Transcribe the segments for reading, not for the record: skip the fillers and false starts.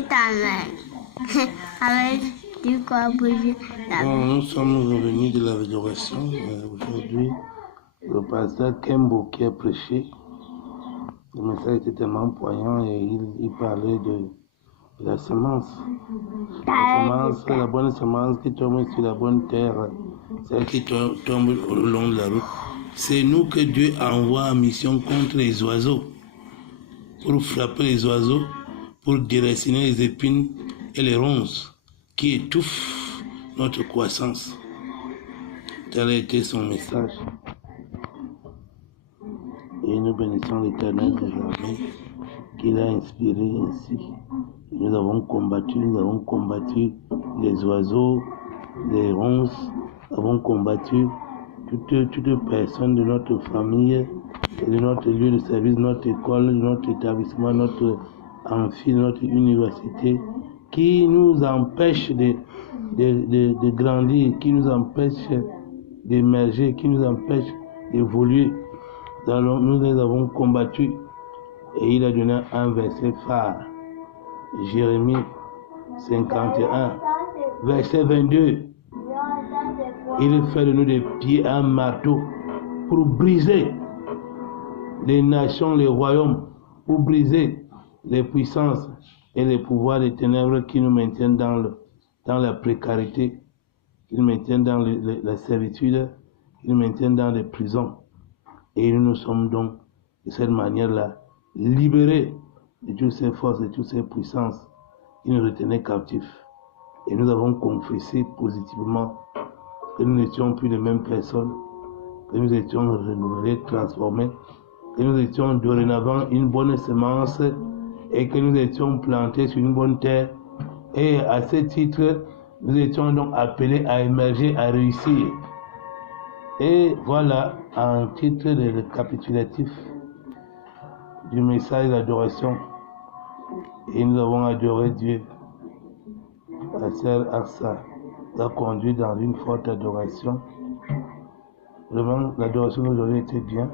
Et ta mère avec du quoi bouger la Bon, nous sommes revenus de la résurrection. Aujourd'hui, le pasteur Kembo qui a prêché, le message était tellement poignant et il parlait de la semence. La semence, la bonne semence qui tombe sur la bonne terre, celle qui tombe au long de la route. C'est nous que Dieu envoie en mission contre les oiseaux, pour frapper les oiseaux, pour déraciner les épines et les ronces qui étouffent notre croissance. Tel a été son message. Et nous bénissons l'Éternel des armées qui l'a inspiré ainsi. Nous avons combattu les oiseaux, les ronces, nous avons combattu toutes personnes de notre famille, de notre lieu de service, notre école, de notre établissement, notre amphi, notre université, qui nous empêchent de grandir, qui nous empêchent d'émerger, qui nous empêchent d'évoluer. Nous les avons combattus et il a donné un verset phare. Jérémie 51, verset 22. Il fait de nous des pieds un marteau pour briser les nations, les royaumes, pour briser les puissances et les pouvoirs des ténèbres qui nous maintiennent dans la précarité, qui nous maintiennent dans la servitude, qui nous maintiennent dans les prisons. Et nous sommes donc, de cette manière-là, libérés de toutes ces forces, de toutes ces puissances qui nous retenaient captifs. Et nous avons confessé positivement que nous n'étions plus les mêmes personnes, que nous étions renouvelés, transformés, que nous étions dorénavant une bonne semence et que nous étions plantés sur une bonne terre. Et à ce titre, nous étions donc appelés à émerger, à réussir. Et voilà un titre de récapitulatif du message d'adoration. Et nous avons adoré Dieu. La sœur Arsa nous a conduit dans une forte adoration. Vraiment, l'adoration d'aujourd'hui était bien.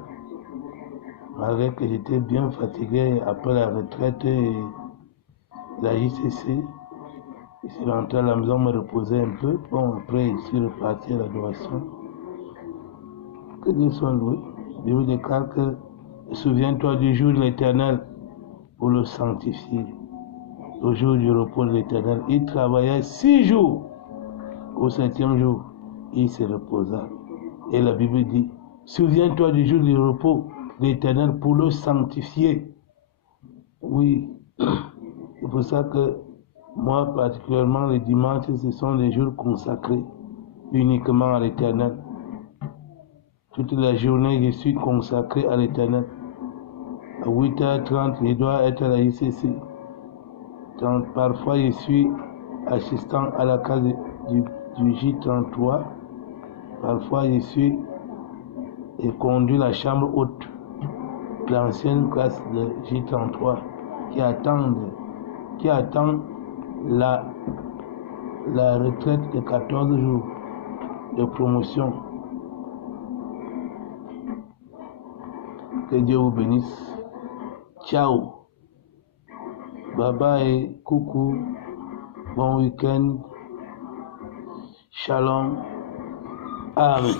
Malgré que j'étais bien fatigué après la retraite et la JCC. Je suis rentré à la maison me reposer un peu. Bon, après, je suis reparti à l'adoration. Que Dieu soit loué. Je vous déclare que souviens-toi du jour de l'Éternel pour le sanctifier. Au jour du repos de l'Éternel, il travaillait 6 jours. Au 7e jour, il se reposa. Et la Bible dit, souviens-toi du jour du repos de l'Éternel pour le sanctifier. Oui, c'est pour ça que moi, particulièrement les dimanches, ce sont des jours consacrés uniquement à l'Éternel. Toute la journée, je suis consacré à l'Éternel. À 8h30, je dois être à la ICC. Parfois, je suis assistant à la case du J33. Parfois, je conduis la chambre haute, l'ancienne classe de J33, qui attend la retraite de 14 jours de promotion. Que Dieu vous bénisse. Ciao. Bye bye. Coucou. Bon week-end. Shalom. Amen.